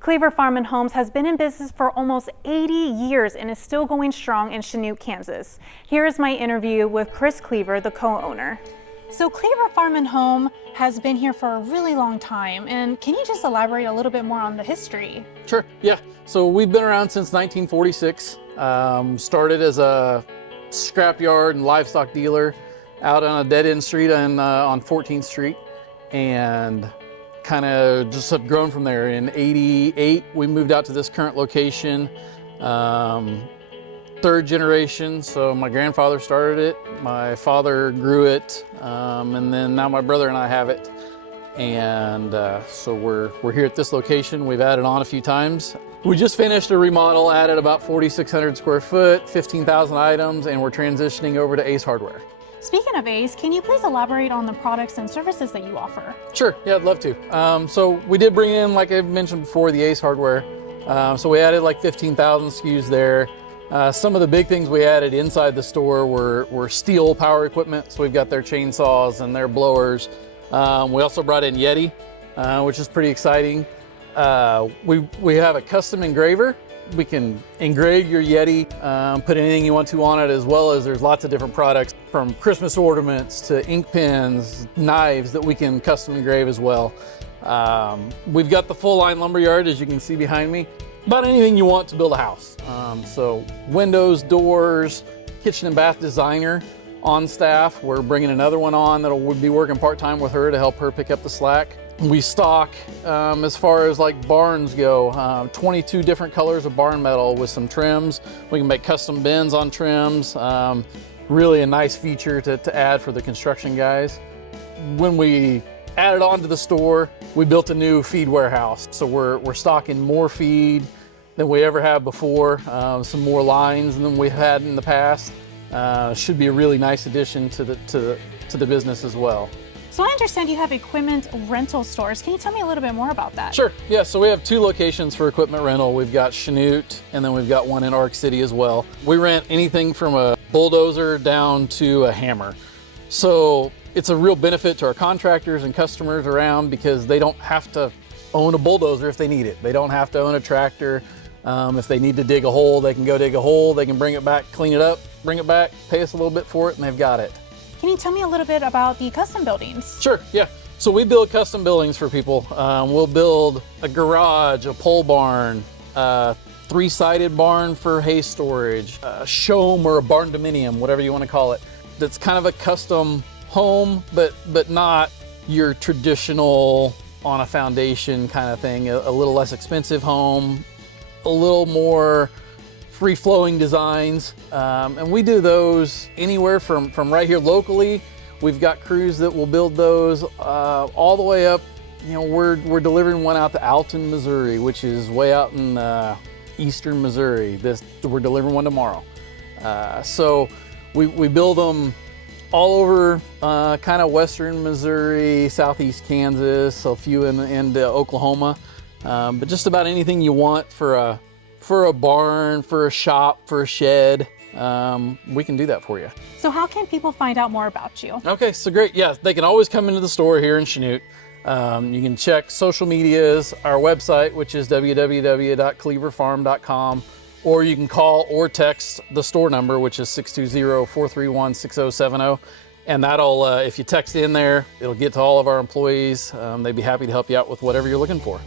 Cleaver Farm and Homes has been in business for almost 80 years and is still going strong in Chanute, Kansas. Here is my interview with Chris Cleaver, the co-owner. So Cleaver Farm and Home has been here for a really long time, and can you just elaborate a little bit more on the history? Sure, yeah. So we've been around since 1946. Started as a scrapyard and livestock dealer out on a dead-end street on 14th Street, and kind of just have grown from there. In '88, we moved out to this current location. Third generation, so my grandfather started it, my father grew it, and then now my brother and I have it. And so we're here at this location. We've added on a few times. We just finished a remodel, added about 4,600 square foot, 15,000 items, and we're transitioning over to Ace Hardware. Speaking of Ace, can you please elaborate on the products and services that you offer? Sure, yeah, I'd love to. So we did bring in, like I mentioned before, the Ace Hardware. So we added like 15,000 SKUs there. Some of the big things we added inside the store were steel power equipment. So we've got their chainsaws and their blowers. We also brought in Yeti, which is pretty exciting. We have a custom engraver. We can engrave your Yeti, put anything you want to on it, as well as there's lots of different products from Christmas ornaments to ink pens, knives that we can custom engrave as well. We've got the full line lumberyard, as you can see behind me. About anything you want to build a house. So windows, doors, kitchen and bath designer on staff. We're bringing another one on that will be working part-time with her to help her pick up the slack. We stock, as far as like barns go, 22 different colors of barn metal with some trims. We can make custom bins on trims. Really a nice feature to add for the construction guys. When we added on to the store, we built a new feed warehouse. So we're stocking more feed than we ever have before, some more lines than we've had in the past. Should be a really nice addition to the business as well. So I understand you have equipment rental stores. Can you tell me a little bit more about that? Sure, yeah, so we have two locations for equipment rental. We've got Chanute, and then we've got one in Ark City as well. We rent anything from a bulldozer down to a hammer. So it's a real benefit to our contractors and customers around because they don't have to own a bulldozer if they need it. They don't have to own a tractor. If they need to dig a hole, they can go dig a hole. They can bring it back, clean it up, bring it back, pay us a little bit for it, and they've got it. Can you tell me a little bit about the custom buildings? Sure, yeah. So we build custom buildings for people. We'll build a garage, a pole barn, a three-sided barn for hay storage, a shome or a barn dominium, whatever you want to call it. That's kind of a custom home, but not your traditional on a foundation kind of thing. A little less expensive home, a little more free-flowing designs, and we do those anywhere from right here locally. We've got crews that will build those all the way up. You know, we're delivering one out to Alton, Missouri, which is way out in eastern Missouri. We're delivering one tomorrow. So we build them all over kind of western Missouri, southeast Kansas, a few into Oklahoma, but just about anything you want for a barn, for a shop, for a shed, we can do that for you. So how can people find out more about you? Okay, so great. Yeah, they can always come into the store here in Chanute. You can check social medias, our website, which is www.cleaverfarm.com, or you can call or text the store number, which is 620-431-6070. And that'll, if you text in there, it'll get to all of our employees. They'd be happy to help you out with whatever you're looking for.